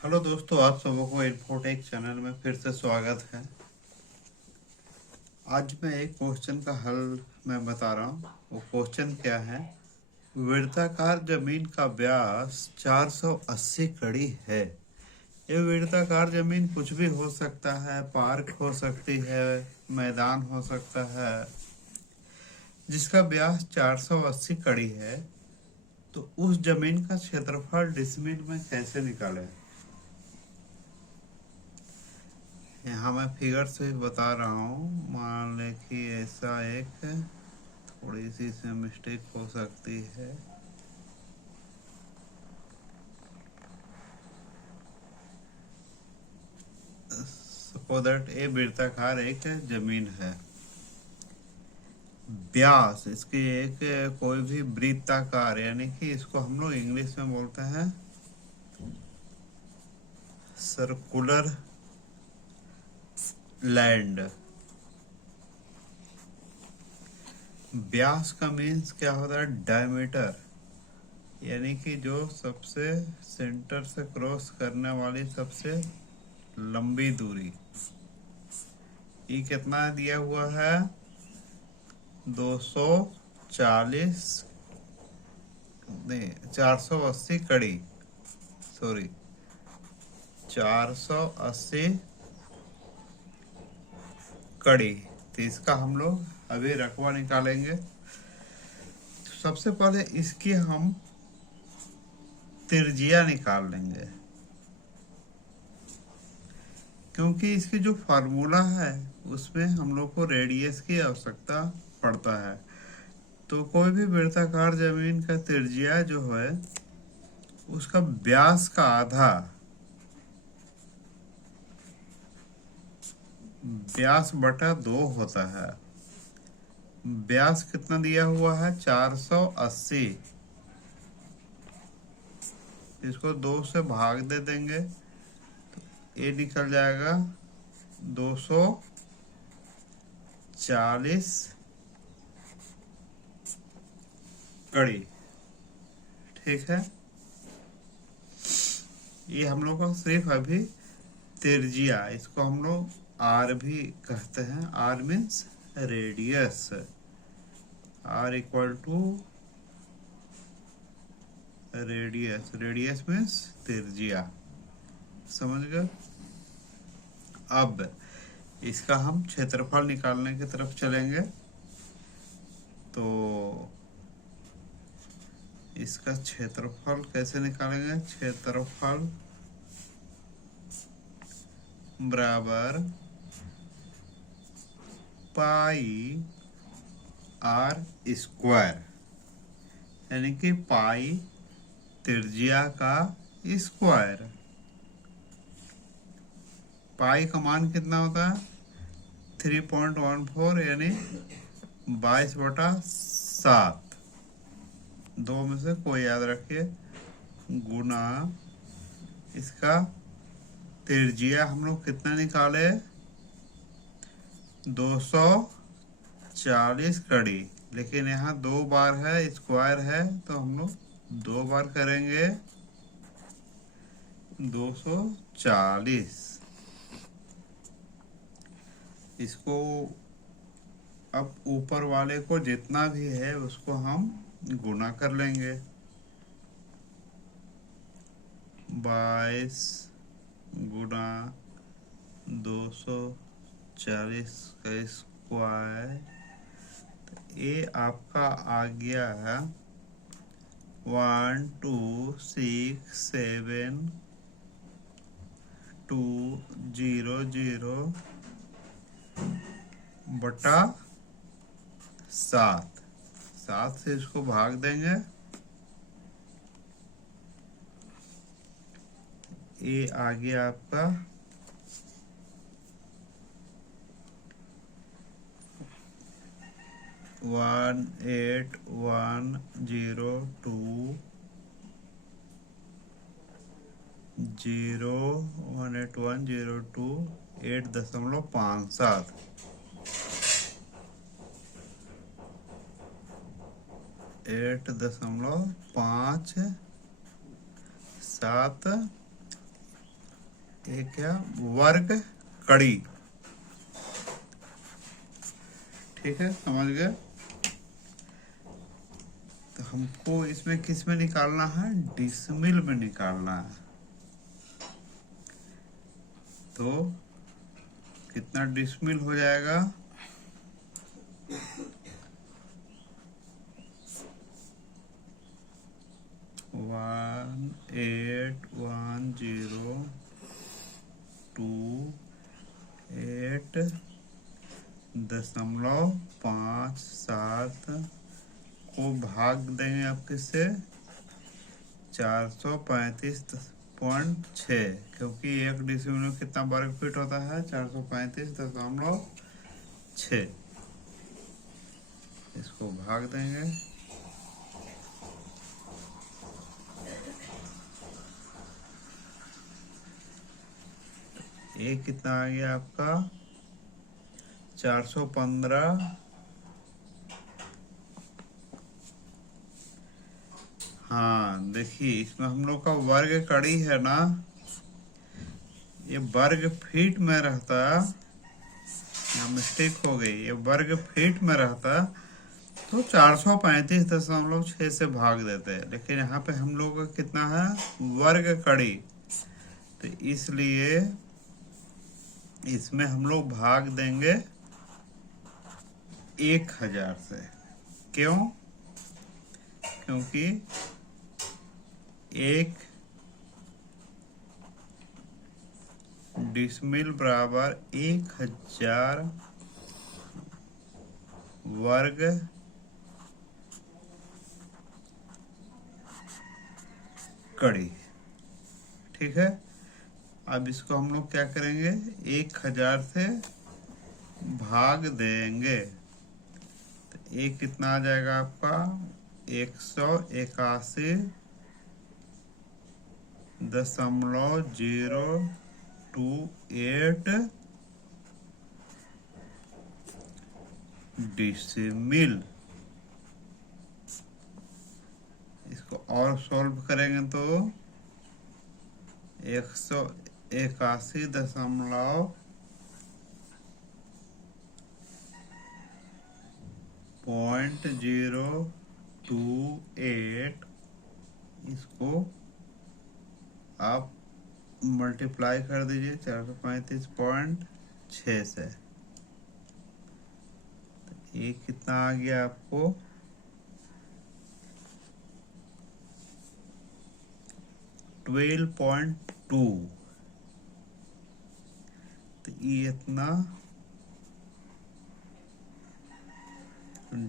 Hello दोस्तों, आप सबको इन्फोटेक चैनल में फिर से स्वागत है। आज मैं एक क्वेश्चन का हल मैं बता रहा हूँ। वो क्वेश्चन क्या है? वृत्ताकार जमीन का व्यास 480 कड़ी है। ये वृत्ताकार जमीन कुछ भी हो सकता है, पार्क हो सकती है, मैदान हो सकता है, जिसका व्यास 480 कड़ी है। तो उस जमीन का क्षेत्रफल डिसमिल में कैसे निकालें? यहाँ मैं फिगर से बता रहा हूँ। मान लें कि ऐसा एक थोड़ी सी इसमें मिस्टेक हो सकती है। सपोज दैट ए वृत्ताकार एक जमीन है। व्यास इसकी एक कोई भी वृत्ताकार, यानी कि इसको हम लोग इंग्लिश में बोलते हैं सर्कुलर लैंड। व्यास का मीन्स क्या होता है? डायमीटर, यानी कि जो सबसे सेंटर से क्रॉस करने वाली सबसे लंबी दूरी। ये कितना दिया हुआ है? 240, नहीं 480 कड़ी, सॉरी 480 कड़ी। तो इसका हम लोग अभी रकबा निकालेंगे। तो सबसे पहले इसकी हम त्रिज्या निकाल लेंगे, क्योंकि इसकी जो फार्मूला है उसमें हम लोग को रेडियस की आवश्यकता पड़ता है। तो कोई भी वृत्ताकार जमीन का त्रिज्या जो है उसका व्यास का आधा, व्यास बटा 2 होता है। व्यास कितना दिया हुआ है? 480। इसको 2 से भाग दे देंगे तो ये निकल जाएगा 240 कड़ी। ठीक है, ये हम लोग को सिर्फ अभी त्रिज्या, इसको हम लोग आर भी कहते हैं। R means radius. R equal to radius, radius means त्रिज्या। समझ गए? अब इसका हम क्षेत्रफल निकालने की तरफ चलेंगे। तो इसका क्षेत्रफल कैसे निकालेंगे? क्षेत्रफल बराबर पाई आर स्क्वायर, यानी कि पाई त्रिज्या का स्क्वायर। पाई का मान कितना होता है? 3.14, यानी 22/7। दो में से कोई याद रखिए, गुना इसका त्रिज्या हम लोग कितना निकाले? 240 कड़ी। लेकिन यहाँ 2 बार है, स्क्वायर है, तो हम लोग 2 बार करेंगे 240। इसको अब ऊपर वाले को जितना भी है उसको हम गुना कर लेंगे। 22 गुना 240 का स्क्वायर, ये आपका आ गया है 1267200/7। 7 से इसको भाग देंगे, ये आ गया आपका 18102 8.57, 8.57 ये क्या, वर्ग कड़ी। ठीक है, समझ गए। तो हमको इसमें किस में निकालना है, डिसमिल में निकालना है। तो कितना डिसमिल हो जाएगा, 18,108.57 को भाग देंगे आप किससे, 435.6, क्योंकि एक डिसमिल में कितना वर्ग फीट होता है, 435.6। इसको भाग देंगे, ये कितना आ गया आपका, 415। हाँ देखिए, इसमें हम लोग का वर्ग कड़ी है ना, ये वर्ग फीट में रहता, यहाँ मिस्टेक हो गई, ये वर्ग फीट में रहता तो 435.6 से भाग देते हैं, लेकिन यहाँ पे हम लोग का कितना है, वर्ग कड़ी, तो इसलिए इसमें हम लोग भाग देंगे 1000 से। क्यों, क्योंकि 1 डिसमिल बराबर 1000 वर्ग कड़ी। ठीक है, अब इसको हम लोग क्या करेंगे, 1000 से भाग देंगे, तो एक कितना आ जाएगा आपका, 181.028 डिसमिल। इसको और सॉल्व करेंगे तो 181.028, इसको आप मल्टीप्लाई कर दीजिए 435.6 से, तो ये कितना आ गया आपको, 12.2। तो ये इतना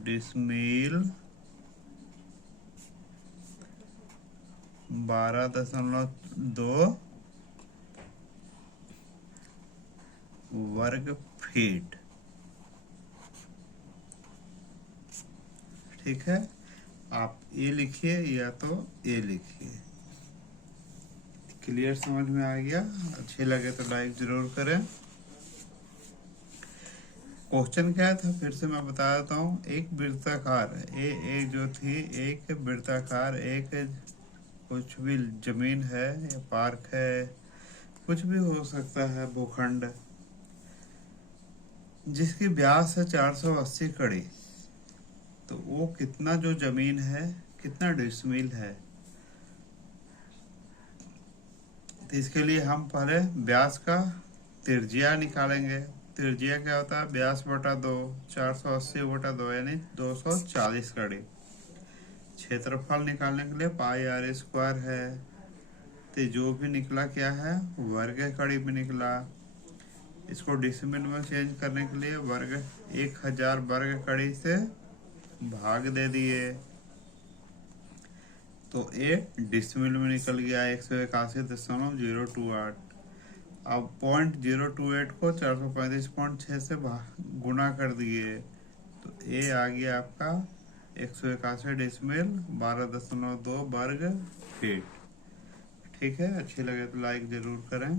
डिसमिल 12.2 वर्ग फीट। ठीक है, आप ये लिखिए या तो ये लिखिए। क्लियर, समझ में आ गया? अच्छे लगे तो लाइक जरूर करें। क्वेश्चन क्या था फिर से मैं बता देता हूँ। एक वृत्ताकार एक जो थी, एक वृत्ताकार, एक कुछ भी जमीन है या पार्क है, कुछ भी हो सकता है, भूखंड, जिसकी व्यास है 480 कड़ी, तो वो कितना जो जमीन है, कितना डिसमिल है। तो इसके लिए हम पहले व्यास का त्रिज्या निकालेंगे। त्रिज्या क्या होता है, व्यास बटा 2, 480 बटा 2 यानी 240 कड़ी। क्षेत्रफल निकालने के लिए पाई r स्क्वायर है, तो जो भी निकला क्या है, वर्ग कड़ी में निकला। इसको डिसमिल में चेंज करने के लिए वर्ग 1000 वर्ग कड़ी से भाग दे दिए, तो ये डिसमिल में निकल गया 181.028। अब 0.028 को 435.6 से गुना कर दिए, तो ये आ गया आपका 181 डिसमिल 12.2 वर्ग फीट। ठीक है, अच्छी लगे तो लाइक जरूर करें।